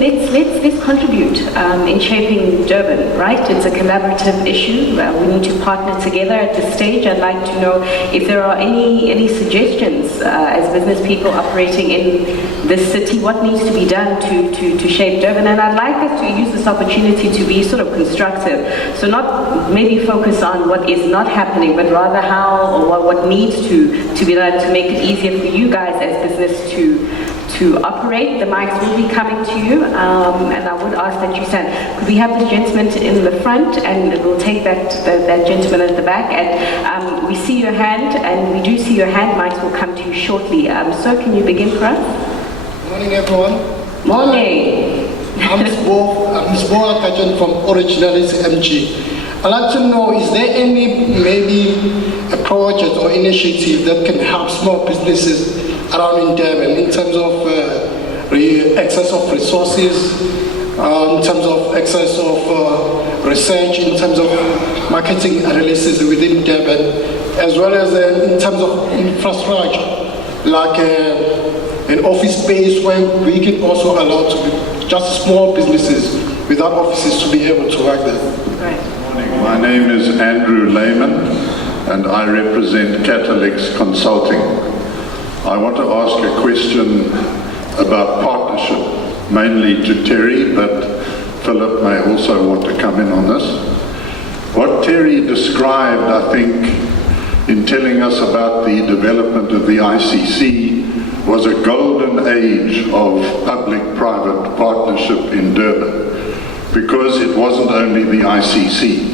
gentlemen, let's contribute in shaping Durban, right? It's a collaborative issue. We need to partner together at this stage. I'd like to know if there are any suggestions as business people operating in this city, what needs to be done to shape Durban. And I'd like us to use this opportunity to be sort of constructive. So not maybe focus on what is not happening, but rather how or what needs to be done to make it easier for you guys as business to operate. The mics will be coming to you, and I would ask that you stand. Could we have this gentleman in the front, and we'll take that gentleman at the back. And we see your hand, and we do see your hand. Mics will come to you shortly. Sir, can you begin for us? Morning, everyone. Morning. I'm Sboa Kajan from Originalist MG. I'd like to know, is there any, maybe a project or initiative that can help small businesses around in Durban in terms of access of resources, in terms of access of research, in terms of marketing analysis within Durban, as well as in terms of infrastructure, like an office space where we can also allow to be just small businesses without offices to be able to work there. Right. My name is Andrew Lehman, and I represent Catalyx Consulting. I want to ask a question about partnership, mainly to Terry, but Philip may also want to come in on this. What Terry described, I think, in telling us about the development of the ICC was a golden age of public-private partnership in Durban, because it wasn't only the ICC.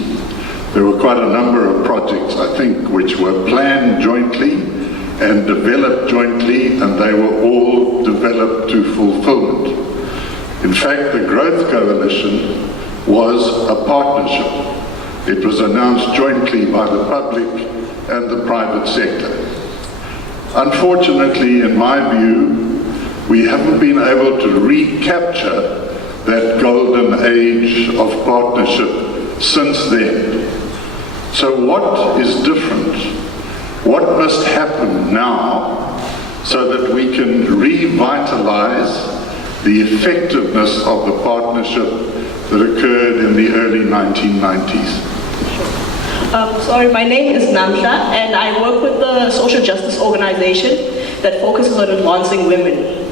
There were quite a number of projects, I think, which were planned jointly and developed jointly, and they were all developed to fulfillment. In fact, the Growth Coalition was a partnership. It was announced jointly by the public and the private sector. Unfortunately, in my view, we haven't been able to recapture that golden age of partnership since then. So what is different? What must happen now so that we can revitalize the effectiveness of the partnership that occurred in the early 1990s? Sorry, my name is Namsha, and I work with the social justice organization that focuses on advancing women.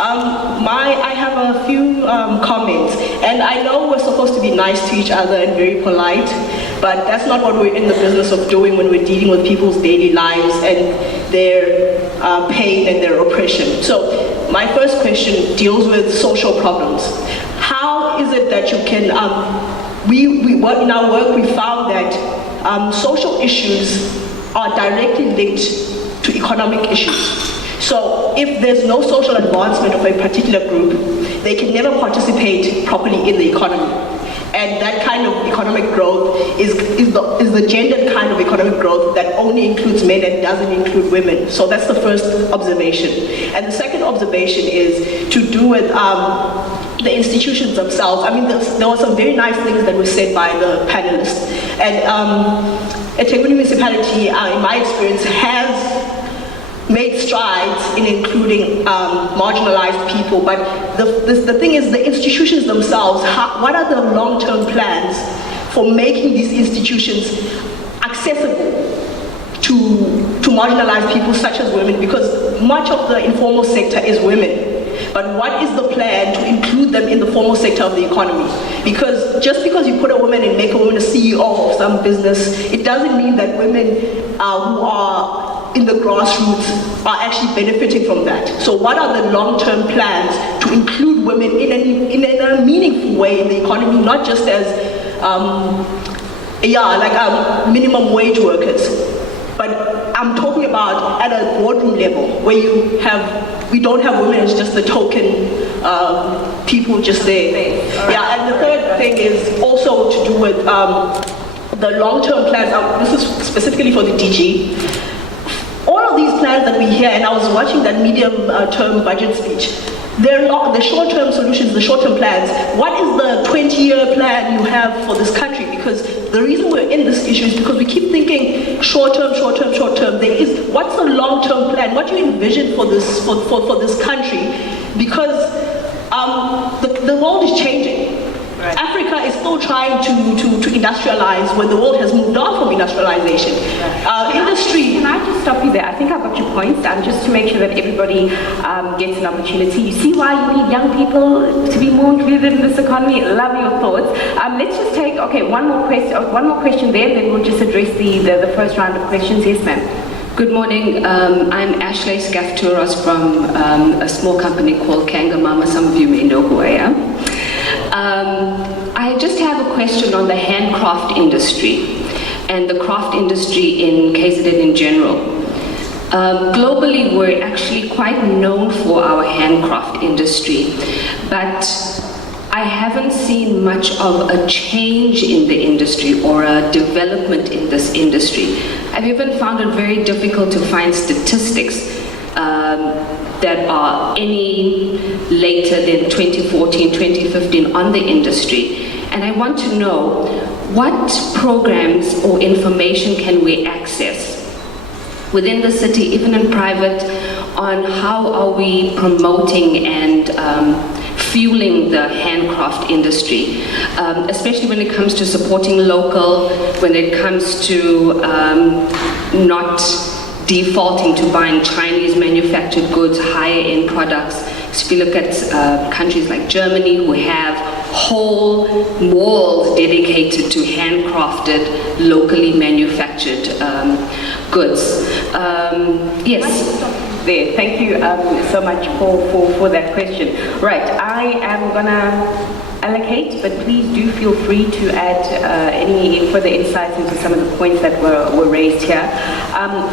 I have a few comments, and I know we're supposed to be nice to each other and very polite, but that's not what we're in the business of doing when we're dealing with people's daily lives and their pain and their oppression. So my first question deals with social problems. How is it that you can, in our work we found that social issues are directly linked to economic issues. So if there's no social advancement of a particular group, they can never participate properly in the economy. And that kind of economic growth is the gendered kind of economic growth that only includes men and doesn't include women. So that's the first observation. And the second observation is to do with the institutions themselves. I mean, there were some very nice things that were said by the panelists. And eThekwini municipality, in my experience, has made strides in including marginalized people, but the thing is, the institutions themselves, what are the long-term plans for making these institutions accessible to marginalized people such as women? Because much of the informal sector is women. But what is the plan to include them in the formal sector of the economy? Because just because you put a woman and make a woman a CEO of some business, it doesn't mean that women who are in the grassroots are actually benefiting from that. So what are the long-term plans to include women in a meaningful way in the economy, not just as minimum wage workers, but I'm talking about at a boardroom level where we don't have women as just the token people just there. Yeah, and the third thing is also to do with the long-term plans. This is specifically for the DG. All of these plans that we hear, and I was watching that medium-term budget speech, they're not the short-term solutions, the short-term plans. What is the 20-year plan you have for this country? Because the reason we're in this issue is because we keep thinking short-term, short-term, short-term. What's the long-term plan? What do you envision for this country? Because the world is changing. Right. Africa is still trying to industrialize when the world has moved on from industrialization. Industry. Can I just stop you there? I think I got your point. Just to make sure that everybody gets an opportunity. You see why you need young people to be more included in this economy? Love your thoughts. Let's just take one more question there, then we'll just address the first round of questions. Yes, ma'am. Good morning. I'm Ashley Skafturos from a small company called Kanga Mama. Some of you may know who I am. I just have a question on the handcraft industry and the craft industry in KZN in general. Globally, we're actually quite known for our handcraft industry, but I haven't seen much of a change in the industry or a development in this industry. I've even found it very difficult to find statistics that are any later than 2014, 2015 on the industry. And I want to know what programs or information can we access within the city, even in private, on how are we promoting and fueling the handcraft industry, especially when it comes to supporting local, when it comes to not defaulting to buying Chinese manufactured goods, higher end products. So if you look at countries like Germany, who have whole malls dedicated to handcrafted, locally manufactured goods. Yes. There. Thank you so much for that question. Right, I am gonna allocate, but please do feel free to add any further insights into some of the points that were raised here.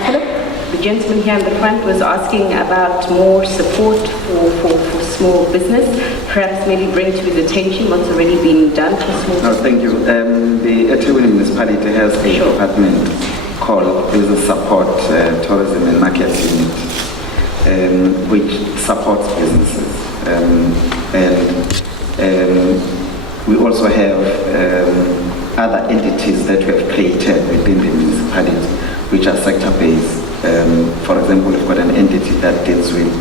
Philip, the gentleman here in the front was asking about more support for small business. Perhaps maybe bring to his attention what's already been done for small business. No, thank you. The Ethekwini municipality has a department called Business Support, Tourism and Market Unit, which supports businesses. We also have other entities that we have created within the municipality, which are sector-based. For example, we've got an entity that deals with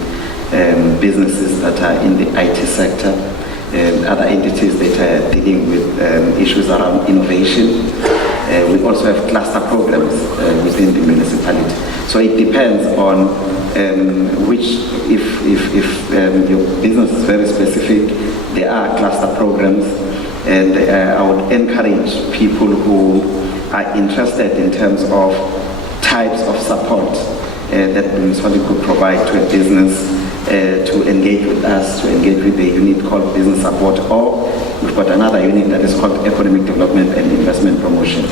businesses that are in the IT sector, other entities that are dealing with issues around innovation. We also have cluster programs within the municipality. So it depends on which, if your business is very specific, there are cluster programs, and I would encourage people who are interested in terms of types of support that the municipality could provide to a business to engage with us, to engage with the unit called Business Support, or we've got another unit that is called Economic Development and Investment Promotion.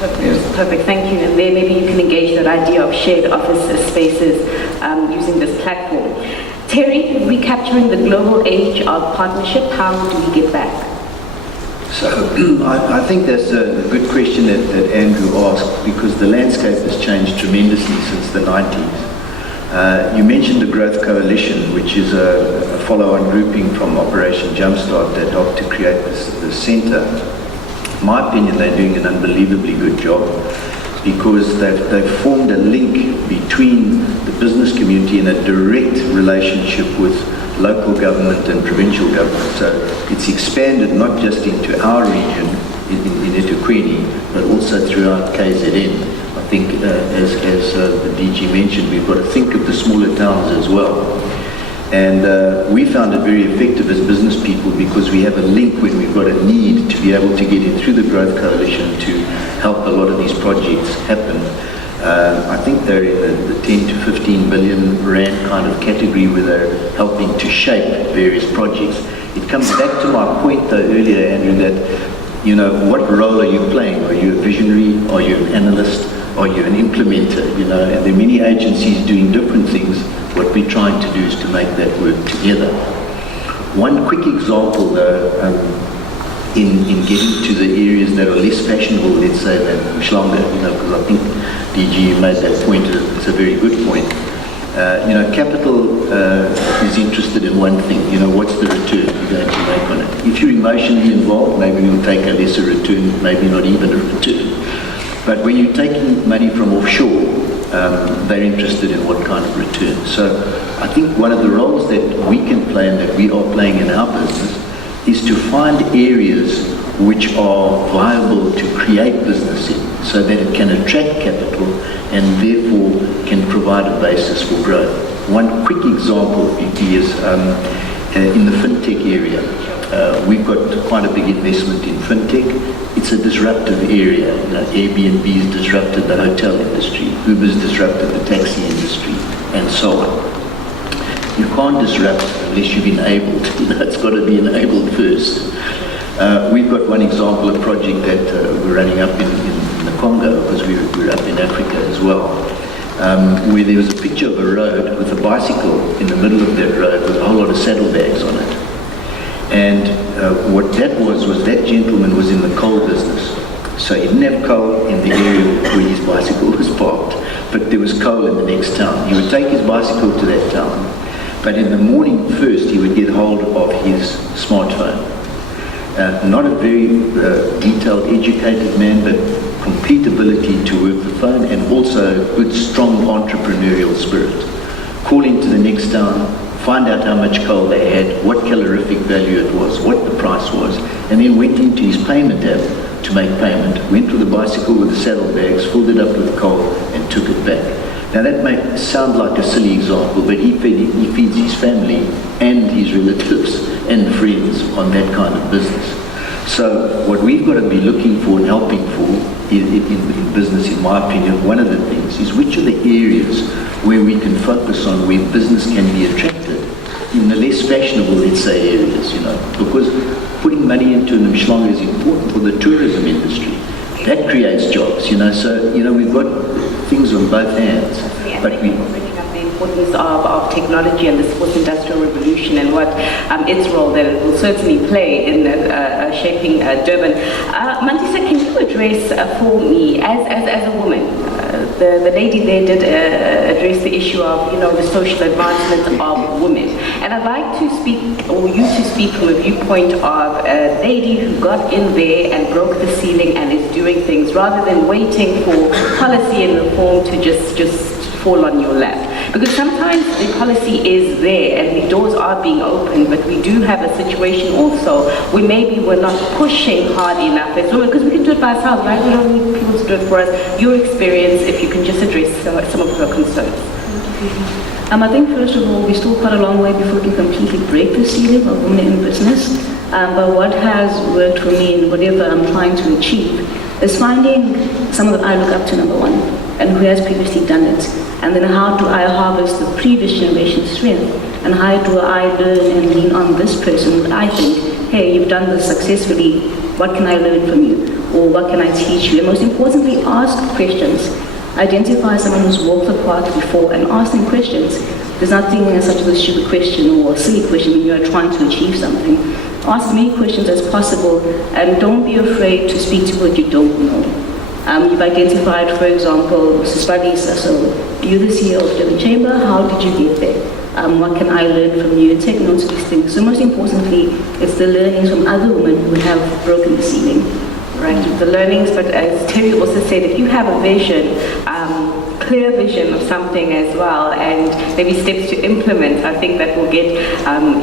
Perfect. Yes. Perfect, thank you. And there maybe you can engage that idea of shared office spaces using this platform. Terry, recapturing the global age of partnership, how do we get back? So I think that's a good question that Andrew asked, because the landscape has changed tremendously since the 90s. You mentioned the Growth Coalition, which is a follow-on grouping from Operation Jumpstart that helped to create this centre. In my opinion, they're doing an unbelievably good job, because they've formed a link between the business community and a direct relationship with local government and provincial government. So it's expanded not just into our region in Ethekwini, but also throughout KZN. I think as the DG mentioned, we've got to think of the smaller towns as well. And we found it very effective as business people, because we have a link when we've got a need to be able to get in through the Growth Coalition to help a lot of these projects happen. I think they're in the 10 to 15 billion rand kind of category, where they're helping to shape various projects. It comes back to my point though earlier, Andrew, that, you know, what role are you playing? Are you a visionary? Are you an analyst? Are you an implementer? You know, and there are many agencies doing different things. What we're trying to do is to make that work together. One quick example though, in getting to the areas that are less fashionable, let's say, than Mhlanga, you know, because I think DG made that point, it's a very good point. You know, capital is interested in one thing, you know, what's the return you're going to make on it? If you're emotionally involved, maybe you'll take a lesser return, maybe not even a return. But when you're taking money from offshore, they're interested in what kind of return. So I think one of the roles that we can play and that we are playing in our business is to find areas which are viable to create business in, so that it can attract capital and therefore can provide a basis for growth. One quick example is in the fintech area. We've got quite a big investment in fintech. It's a disruptive area. Airbnb's disrupted the hotel industry, Uber's disrupted the taxi industry, and so on. You can't disrupt unless you've enabled. It's got to be enabled first. We've got one example, a project that we're running up in the Congo, because we're up in Africa as well, where there was a picture of a road with a bicycle in the middle of that road with a whole lot of saddlebags on it. And what that was that gentleman was in the coal business. So he didn't have coal in the area where his bicycle was parked, but there was coal in the next town. He would take his bicycle to that town, but in the morning first he would get hold of his smartphone. Not a very detailed, educated man, but complete ability to work the phone and also good, strong entrepreneurial spirit. Call into the next town, find out how much coal they had, what calorific value it was, what the price was, and then went into his payment app to make payment, went with the bicycle with the saddlebags, filled it up with coal, and took it back. Now that may sound like a silly example, but he feeds his family and his relatives and friends on that kind of business. So what we've got to be looking for and helping for in business, in my opinion, one of the things is which are the areas where we can focus on where business can be attracted in the less fashionable, let's say, areas, because putting money into an Mshlanga is important for the tourism industry. That creates jobs, so, we've got things on both hands. But we bringing up the importance of technology and the fourth industrial revolution and what its role that it will certainly play in shaping Durban. Mandisa, can you address for me, as a woman, the lady there did address the issue of, the social advancement of women. And I'd like to speak, or you to speak from a viewpoint of a lady who got in there and broke the ceiling and is doing things rather than waiting for policy and reform to just fall on your lap. Because sometimes the policy is there and the doors are being opened, but we do have a situation also where maybe we're not pushing hard enough as women, because we can do it by ourselves, right? We don't need people to do it for us. Your experience, if you can just address some of your concerns. I think first of all, we're still quite a long way before we can completely break the ceiling of women in business. But what has worked for me and whatever I'm trying to achieve is finding someone that I look up to, number one, and who has previously done it. And then how do I harvest the previous generation's strength? And how do I learn and lean on this person that I think, hey, you've done this successfully, what can I learn from you? Or what can I teach you? And most importantly, ask questions. Identify someone who's walked the path before and ask them questions. There's nothing as such as a stupid question or a silly question when you're trying to achieve something. Ask as many questions as possible and don't be afraid to speak to what you don't know. You've identified, for example, Mrs. Badisa, so you're the CEO of Durban Chamber, how did you get there? What can I learn from you? Take notes of these things. So most importantly, it's the learnings from other women who have broken the ceiling. Right, the learnings, but as Terry also said, if you have a vision, clear vision of something as well, and maybe steps to implement, I think that will get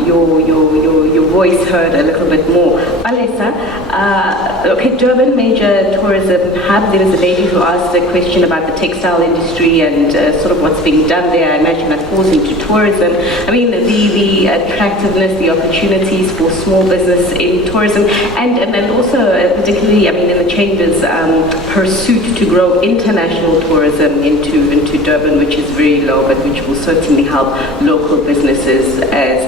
your voice heard a little bit more. Alessa, okay, Durban, major tourism hub. There was a lady who asked a question about the textile industry and sort of what's being done there. I imagine that falls into tourism. I mean, the attractiveness, the opportunities for small business in tourism, and also particularly, I mean, in the Chamber's pursuit to grow international tourism into Durban, which is very low, but which will certainly help local businesses. As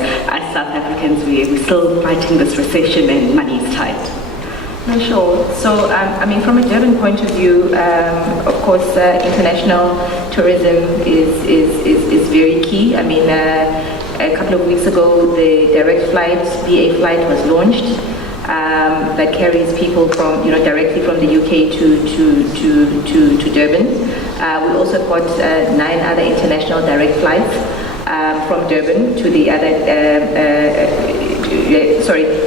South Africans, we're still fighting this recession and money is tight. No, sure. So, I mean, from a Durban point of view, of course, international tourism is very key. I mean, a couple of weeks ago, the direct flight, BA flight was launched. That carries people from, directly from the UK to Durban. We also got 9 other international direct flights from Durban to the other,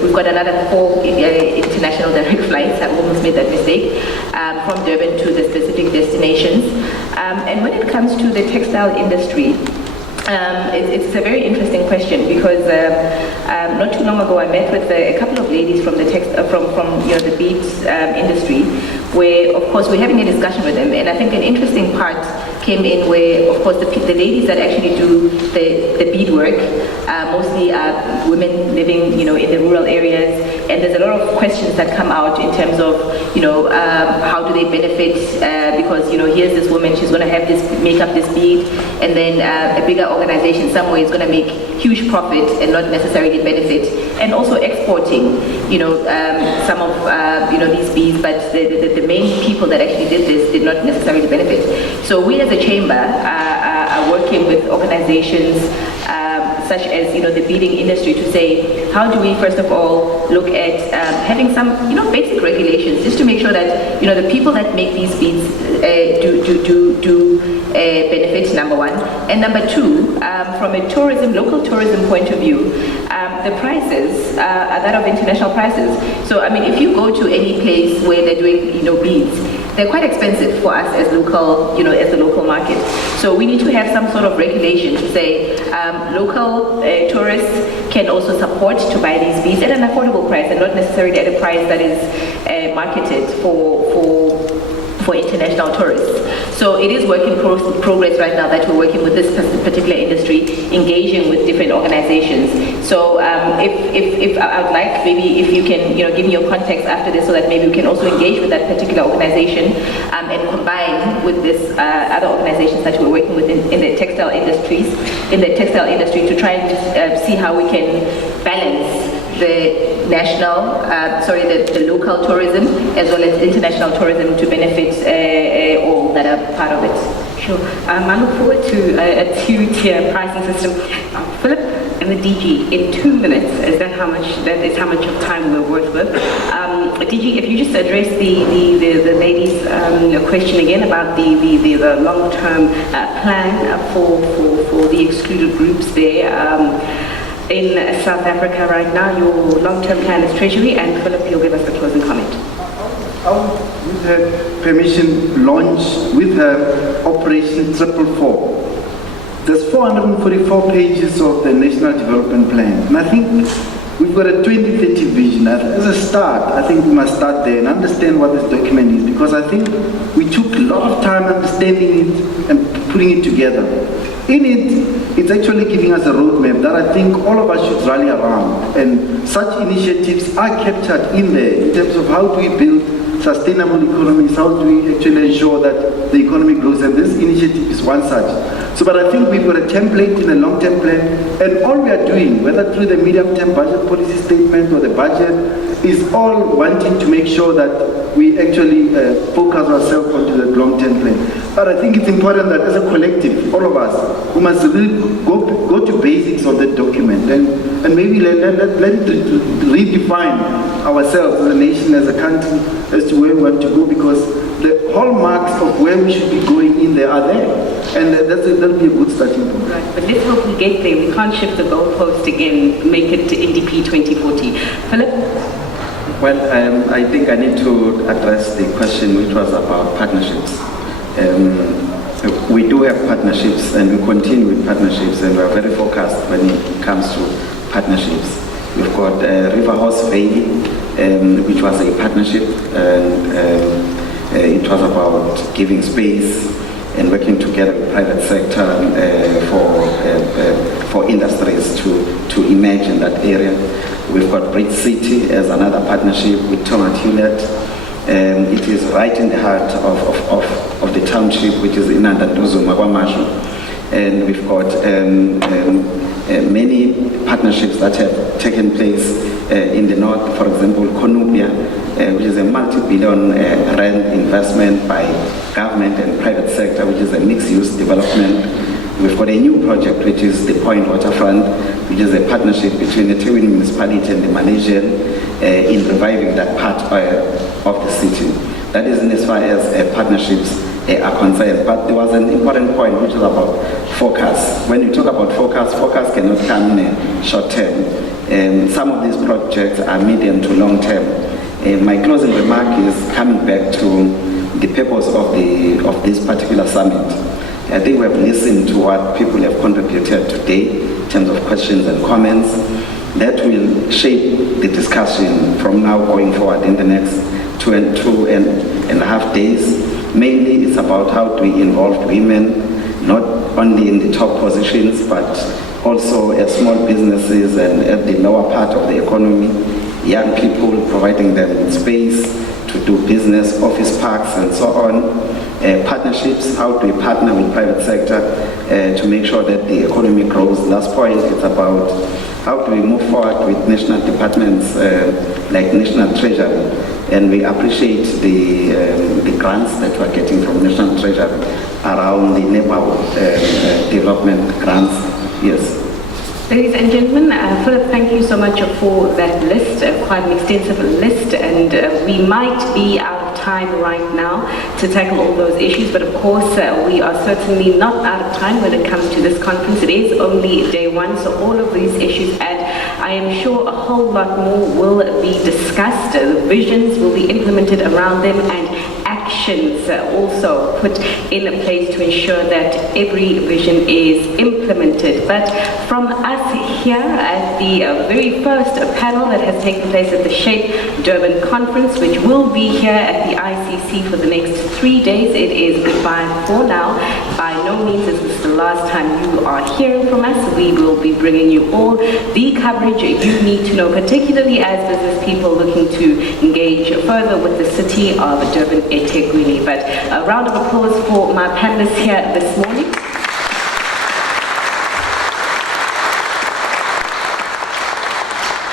we've got another 4 international direct flights. I almost made that mistake, from Durban to the specific destinations. And when it comes to the textile industry, it's a very interesting question because not too long ago I met with a couple of ladies from the the beads industry, where of course we're having a discussion with them, and I think an interesting part came in where of course the ladies that actually do the beadwork mostly are women living in the rural areas, and there's a lot of questions that come out in terms of how do they benefit because here's this woman, she's going to have this, make up this bead, and then a bigger organization somewhere is going to make huge profit and not necessarily benefit, and also exporting some of these beads, but the main people that actually did this did not necessarily benefit. So we as a chamber are working with organizations such as the beading industry to say, how do we first of all look at having some basic regulations just to make sure that the people that make these beads do benefit, number one, and number two, from a local tourism point of view, the prices are that of international prices. So I mean, if you go to any place where they're doing beads, they're quite expensive for us as local, as the local market. So we need to have some sort of regulation to say local tourists can also support to buy these beads at an affordable price and not necessarily at a price that is marketed for international tourists. So it is work in progress right now that we're working with this particular industry, engaging with different organizations. So if I would like, maybe if you can give me your context after this so that maybe we can also engage with that particular organization and combine with this other organizations that we're working with in the textile industry to try and see how we can balance the the local tourism as well as international tourism to benefit all that are part of it. Sure. I look forward to a two-tier pricing system. Philip and the DG, in 2 minutes, that is how much of time we're worth with. DG, if you just address the ladies' question again about the long-term plan for the excluded groups there. In South Africa right now, your long-term plan is Treasury, and Philip, you'll give us the closing comment. With her permission, launch with her Operation 444. There's 444 pages of the National Development Plan, and I think we've got a 2030 vision. As a start, I think we must start there and understand what this document is, because I think we took a lot of time understanding it and putting it together. In it, it's actually giving us a roadmap that I think all of us should rally around, and such initiatives are captured in there in terms of how do we build sustainable economies, how do we actually ensure that the economy grows, and this initiative is one such. So, but I think we've got a template in a long-term plan, and all we are doing, whether through the medium-term budget policy statement or the budget, is all wanting to make sure that we actually focus ourselves onto the long-term plan. But I think it's important that as a collective, all of us, we must really go to basics of the document and maybe let it redefine ourselves as a nation, as a country, as to where we want to go, because the hallmarks of where we should be going in there are there. And that'll be a good starting point. Right, but let's hope we get there. We can't shift the goalpost again, make it to NDP 2040. Philip? Well, I think I need to address the question which was about partnerships. We do have partnerships, and we continue with partnerships, and we are very focused when it comes to partnerships. We've got River Horse Valley, which was a partnership, and it was about giving space and working together with private sector for industries to emerge in that area. We've got Bridge City as another partnership with Thomas Hewlett. It is right in the heart of the township, which is in Andanduzo, Magwamashu. And we've got many partnerships that have taken place in the north. For example, Konubia, which is a multi-billion rand investment by government and private sector, which is a mixed-use development. We've got a new project, which is the Point Waterfront, which is a partnership between the Tewind municipality and the Malaysian in reviving that part of the city. That is in as far as partnerships are concerned. But there was an important point, which was about focus. When you talk about focus cannot come in a short term. Some of these projects are medium to long term. My closing remark is coming back to the purpose of this particular summit. I think we have listened to what people have contributed today in terms of questions and comments. That will shape the discussion from now going forward in the next two and a half days. Mainly it's about how do we involve women, not only in the top positions, but also at small businesses and at the lower part of the economy, young people, providing them space to do business, office parks and so on. Partnerships, how do we partner with private sector to make sure that the economy grows. Last point, it's about how do we move forward with national departments like National Treasury. And we appreciate the grants that we're getting from National Treasury around the neighborhood development grants. Yes. Ladies and gentlemen, Philip, thank you so much for that list, quite an extensive list, and we might be out of time right now to tackle all those issues, but of course we are certainly not out of time when it comes to this conference. It is only day one, so all of these issues, and I am sure a whole lot more will be discussed. The visions will be implemented around them, and actions also put in place to ensure that every vision is implemented. But from us here at the very first panel that has taken place at the SHAPE Durban conference, which will be here at the ICC for the next 3 days, it is goodbye for now. By no means is this the last time you are hearing from us. We will be bringing you all the coverage you need to know, particularly as business people looking to engage further with the city of Durban eThekwini. But a round of applause for my panelists here this morning.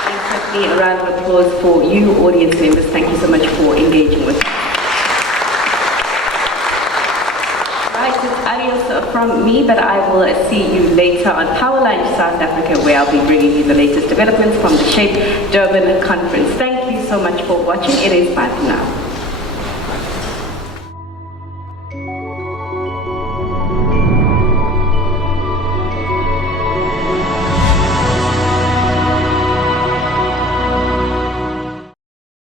And certainly a round of applause for you, audience members. Thank you so much for engaging with us. Right, it's adios from me, but I will see you later on Powerline South Africa, where I'll be bringing you the latest developments from the SHAPE Durban conference. Thank you so much for watching. It is bye for now.